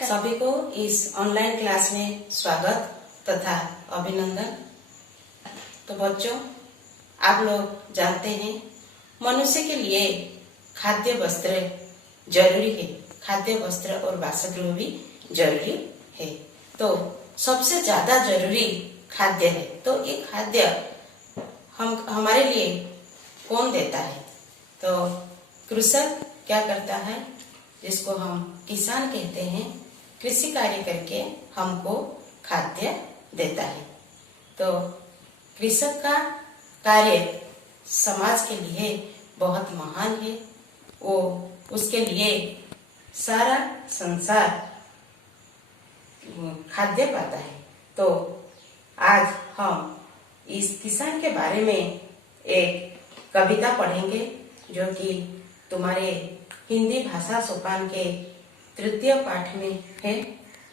सभी को इस ऑनलाइन क्लास में स्वागत तथा अभिनंदन। तो बच्चों, आप लोग जानते हैं मनुष्य के लिए खाद्य वस्त्र जरूरी है। खाद्य वस्त्र और वासगृह भी जरूरी है। तो सबसे ज्यादा जरूरी खाद्य है। तो ये खाद्य हमारे लिए कौन देता है? तो कृषक क्या करता है, जिसको हम किसान कहते हैं, कृषि कार्य करके हमको खाद्य देता है। तो कृषक का कार्य समाज के लिए बहुत महान है। वो उसके लिए सारा संसार खाद्य पाता है। तो आज हम इस किसान के बारे में एक कविता पढ़ेंगे, जो कि तुम्हारे हिंदी भाषा सोपान के तृतीय पाठ में है।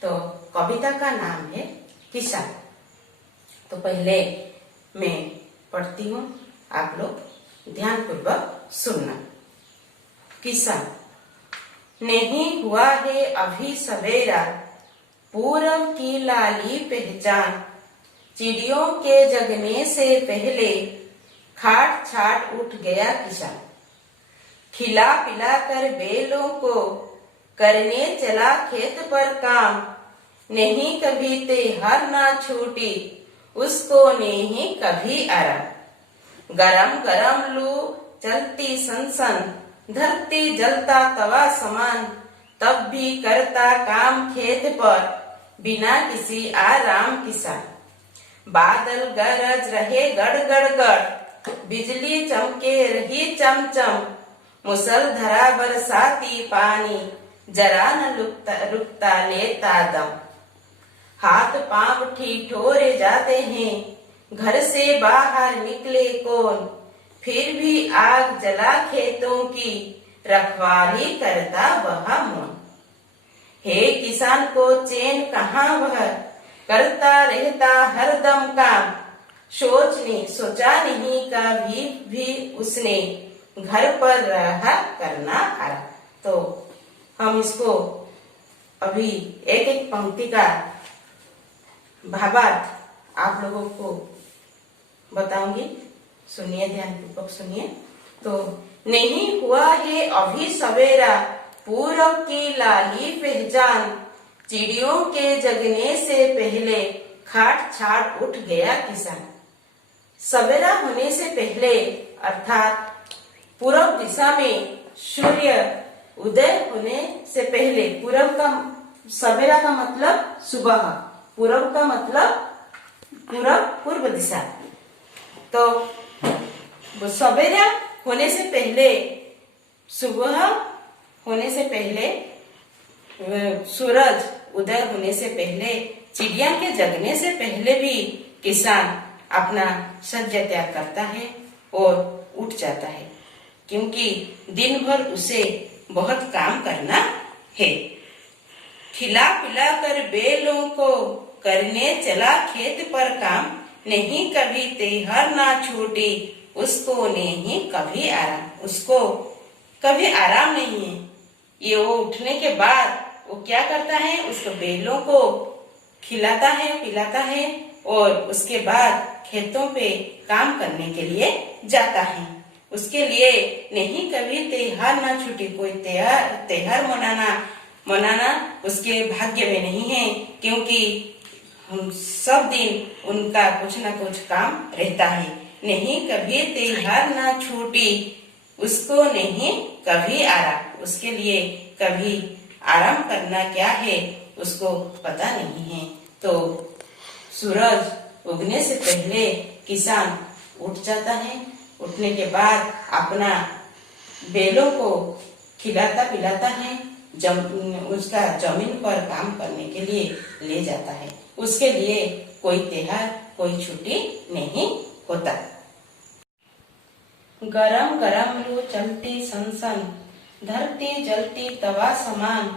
तो कविता का नाम है किसान। तो पहले मैं पढ़ती हूँ, आप लोग ध्यानपूर्वक सुनना। किसान। नहीं हुआ है अभी सवेरा, पूरब की लाली पहचान, चिड़ियों के जगने से पहले खाट छाट उठ गया किसान। खिला पिला कर बैलों को करने चला खेत पर काम, नहीं कभी त्योहार ना छूटी उसको नहीं कभी आराम। गरम गरम लू चलती सनसन, धरती जलता तवा समान, तब भी करता काम खेत पर बिना किसी आराम किसान। बादल गरज रहे गड़ गड़ गड़, बिजली चमके रही चमचम, मुसलधारा बरसाती पानी जरा न रुकता लेता दम। हाथ पांव ठिठोरे जाते हैं, घर से बाहर निकले कौन, फिर भी आग जला खेतों की रखवाली करता वह मौन। हे किसान को चैन कहाँ, वह करता रहता हरदम काम, सोचा नहीं कभी भी उसने घर पर रहा करना आराम। तो हम इसको अभी एक एक पंक्ति का भावार्थ आप लोगों को बताऊंगी। सुनिए, ध्यानपूर्वक सुनिए। तो नहीं हुआ है अभी सवेरा, पूरब की लाली पहचान, चिड़ियों के जगने से पहले खाट छाट उठ गया किसान। सवेरा होने से पहले अर्थात पूरब दिशा में सूर्य उदय होने से पहले, पूरब का सवेरा का मतलब सुबह, पूरब का मतलब पूर्व दिशा। तो सवेरा होने से पहले, सुबह होने से पहले, सूरज उदय होने से पहले, चिड़िया के जगने से पहले भी किसान अपना सज्जा त्याग करता है और उठ जाता है, क्योंकि दिन भर उसे बहुत काम करना है। खिला पिला कर बैलों को करने चला खेत पर काम, नहीं कभी त्योहार ना छूटी उसको नहीं कभी आराम। उसको कभी आराम नहीं है। ये वो उठने के बाद वो क्या करता है, उसको बैलों को खिलाता है, पिलाता है और उसके बाद खेतों पे काम करने के लिए जाता है। उसके लिए नहीं कभी त्योहार ना छूटी, कोई त्योहार मनाना उसके भाग्य में नहीं है, क्योंकि सब दिन उनका कुछ ना कुछ काम रहता है। नहीं कभी त्योहार ना छूटी उसको नहीं कभी आराम। उसके लिए कभी आराम करना क्या है उसको पता नहीं है। तो सूरज उगने से पहले किसान उठ जाता है। उठने के बाद अपना बैलों को खिलाता पिलाता है, उसका जमीन पर काम करने के लिए ले जाता है। उसके लिए कोई त्योहार, कोई छुट्टी नहीं होता। गरम गरम लू चलती सनसन, धरती जलती तवा समान,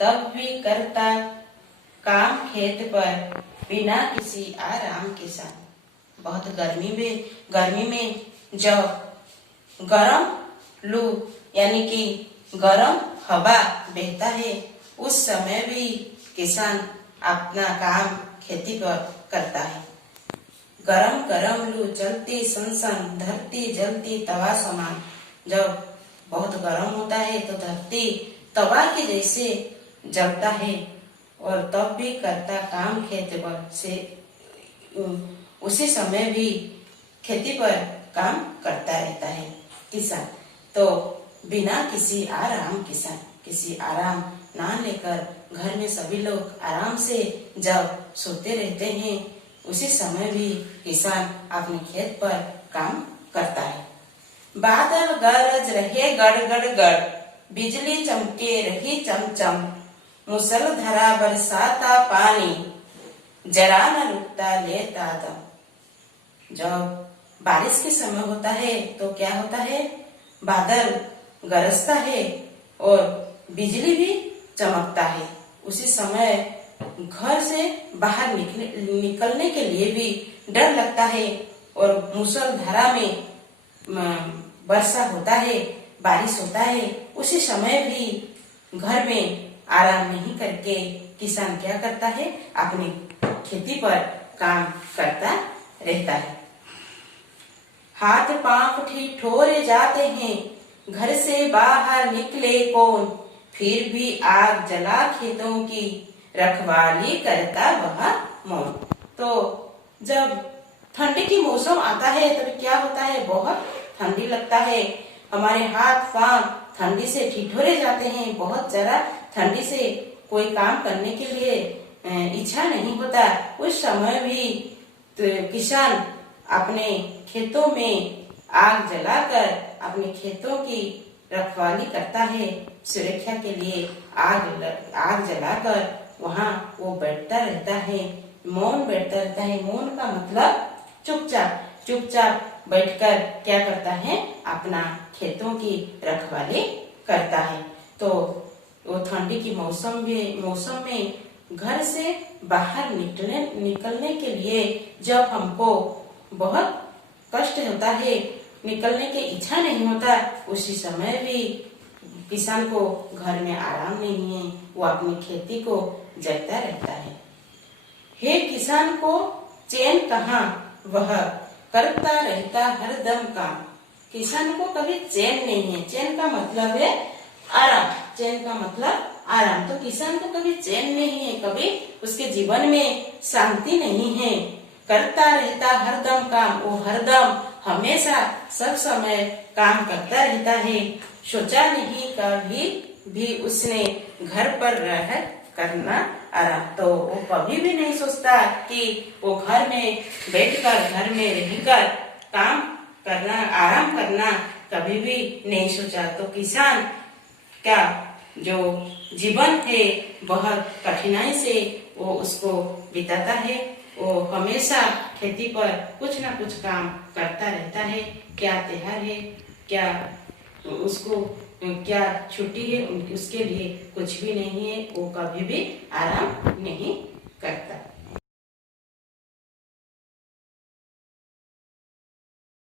तब भी करता काम खेत पर बिना किसी आराम किसान। बहुत गर्मी में जब गरम लू यानी कि गरम हवा बहता है, उस समय भी किसान अपना काम खेती पर करता है। गरम गरम लू चलती सनसन, धरती जलती तवा समान। जब बहुत गर्म होता है तो धरती तवा के जैसे जलता है और तब भी करता काम खेत पर से। उसी समय भी खेती पर काम करता रहता है किसान। तो बिना किसी आराम ना लेकर घर में सभी लोग आराम से जब सोते रहते हैं, उसी समय भी किसान अपने खेत पर काम करता है। बादल गरज रहे गड़ गड़ गड़, बिजली चमके रही चमचम, मुसलधारा बरसाता पानी, जरा न रुकता लेता दम। जब बारिश के समय होता है तो क्या होता है, बादल गरजता है और बिजली भी चमकता है। उसी समय घर से बाहर निकलने के लिए भी डर लगता है और मूसलधारा में वर्षा होता है, बारिश होता है। उसी समय भी घर में आराम नहीं करके किसान क्या करता है, अपनी खेती पर काम करता रहता है। हाथ पांव ठिठोरे जाते हैं, घर से बाहर निकले कौन, फिर भी आग जला खेतों की रखवाली करता वह मौन। तो जब ठंडी की मौसम आता है तो क्या होता है, बहुत ठंडी लगता है। हमारे हाथ पांव ठंडी से ठिठुरे जाते हैं, बहुत जरा ठंडी से कोई काम करने के लिए इच्छा नहीं होता। उस समय भी तो किसान अपने खेतों में आग जलाकर अपने खेतों की रखवाली करता है। सुरक्षा के लिए आग जलाकर वहाँ वो बैठता रहता है, मौन बैठता रहता है। मौन का मतलब चुपचाप बैठकर क्या करता है, अपना खेतों की रखवाली करता है। तो वो ठंडी की मौसम में घर से बाहर निकलने के लिए जब हमको बहुत कष्ट होता है, निकलने की इच्छा नहीं होता, उसी समय भी किसान को घर में आराम नहीं है, वो अपनी खेती को जगता रहता है। हे किसान को चैन कहाँ, वह करता रहता हरदम काम। किसान को कभी चैन नहीं है। चैन का मतलब है आराम, चैन का मतलब आराम। तो किसान को कभी चैन नहीं है, कभी उसके जीवन में शांति नहीं है। करता रहता हरदम काम, वो हरदम हमेशा सब समय काम करता रहता है। सोचा नहीं कभी भी उसने घर पर रह करना आराम। तो वो कभी भी नहीं सोचता कि वो घर में बैठकर, घर में रहकर काम करना, आराम करना कभी भी नहीं सोचा। तो किसान का जो जीवन है बहुत कठिनाई से वो उसको बिताता है। वो हमेशा खेती पर कुछ ना कुछ काम करता रहता है। क्या त्योहार है, क्या उसको क्या छुट्टी है, उसके लिए कुछ भी नहीं है। वो कभी भी आराम नहीं करता।